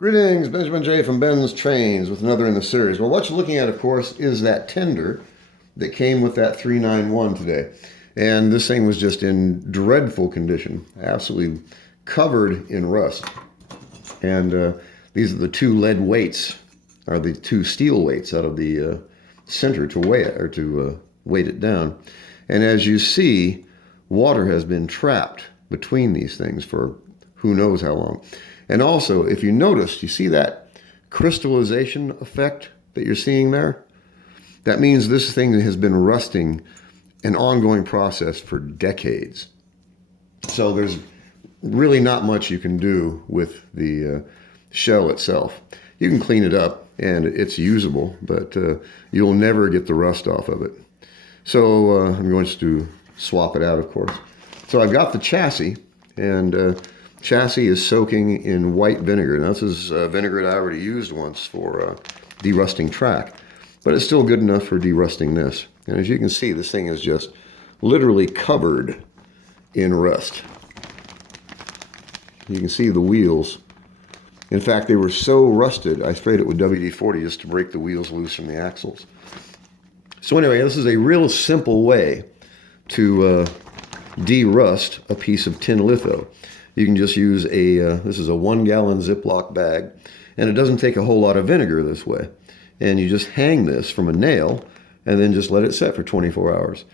Greetings, Benjamin J. from BENZTRAINZ with another in the series. Well, what you're looking at, of course, is that tender that came with that 391 today. And this thing was just in dreadful condition, absolutely covered in rust. And these are the two lead weights, or the two steel weights out of the center to weigh it, or to weight it down. And as you see, water has been trapped between these things for who knows how long. And also, if you notice, you see that crystallization effect that you're seeing there? That means this thing has been rusting, an ongoing process for decades. So there's really not much you can do with the shell itself. You can clean it up and it's usable, but you'll never get the rust off of it. So I'm going to swap it out, of course. So I've got the chassis, and chassis is soaking in white vinegar. Now, this is vinegar that I already used once for derusting track, but it's still good enough for derusting this. And as you can see, this thing is just literally covered in rust. You can see the wheels. In fact, they were so rusted, I sprayed it with WD-40 just to break the wheels loose from the axles. So anyway, this is a real simple way to derust a piece of tin litho. You can just use this is a 1-gallon Ziploc bag, and it doesn't take a whole lot of vinegar this way. And you just hang this from a nail and then just let it set for 24 hours.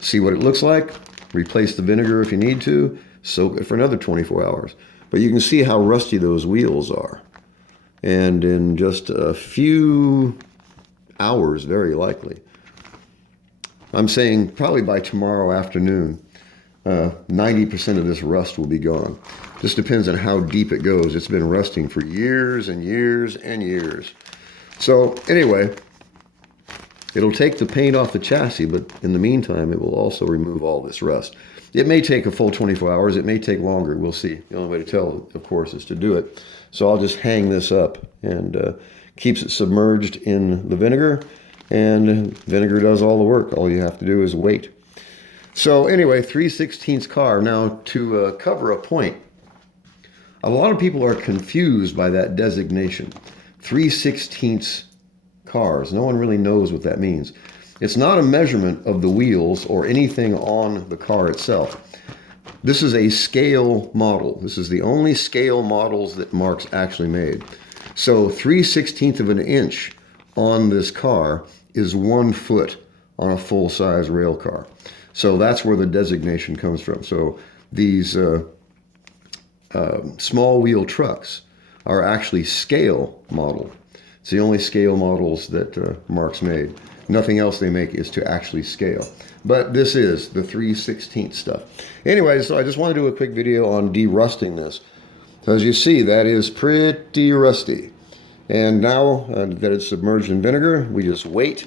See what it looks like, replace the vinegar if you need to, soak it for another 24 hours. But you can see how rusty those wheels are. And in just a few hours, very likely, I'm saying probably by tomorrow afternoon, 90% of this rust will be gone. Just depends on how deep it goes. It's been rusting for years and years and years. So anyway, it'll take the paint off the chassis, but in the meantime, it will also remove all this rust. It may take a full 24 hours. It may take longer. We'll see. The only way to tell, of course, is to do it. So I'll just hang this up, and keeps it submerged in the vinegar, and vinegar does all the work. All you have to do is wait. So anyway, 3/16 car. Now, to cover a point, a lot of people are confused by that designation. 3/16 cars. No one really knows what that means. It's not a measurement of the wheels or anything on the car itself. This is a scale model. This is the only scale models that Marx actually made. So 3/16 of an inch on this car is 1 foot on a full-size rail car. So that's where the designation comes from. So these small wheel trucks are actually scale model. It's the only scale models that Marx made. Nothing else they make is to actually scale. But this is the 3/16 stuff. Anyway, so I just want to do a quick video on derusting this. So as you see, that is pretty rusty. And now that it's submerged in vinegar, we just wait.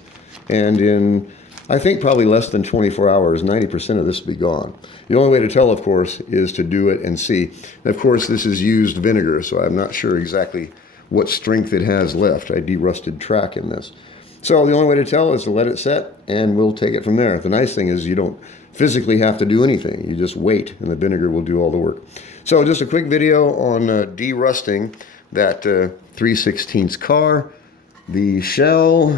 And in, I think, probably less than 24 hours, 90% of this will be gone. The only way to tell, of course, is to do it and see. And of course, this is used vinegar, so I'm not sure exactly what strength it has left. I derusted track in this. So the only way to tell is to let it set, and we'll take it from there. The nice thing is you don't physically have to do anything. You just wait, and the vinegar will do all the work. So just a quick video on derusting that 3/16 car. The shell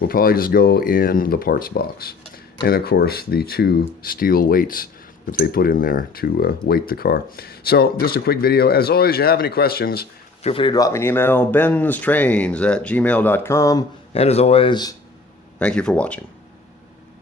will probably just go in the parts box. And of course, the two steel weights that they put in there to weight the car. So just a quick video. As always, if you have any questions, feel free to drop me an email, benztrains@gmail.com. And as always, thank you for watching.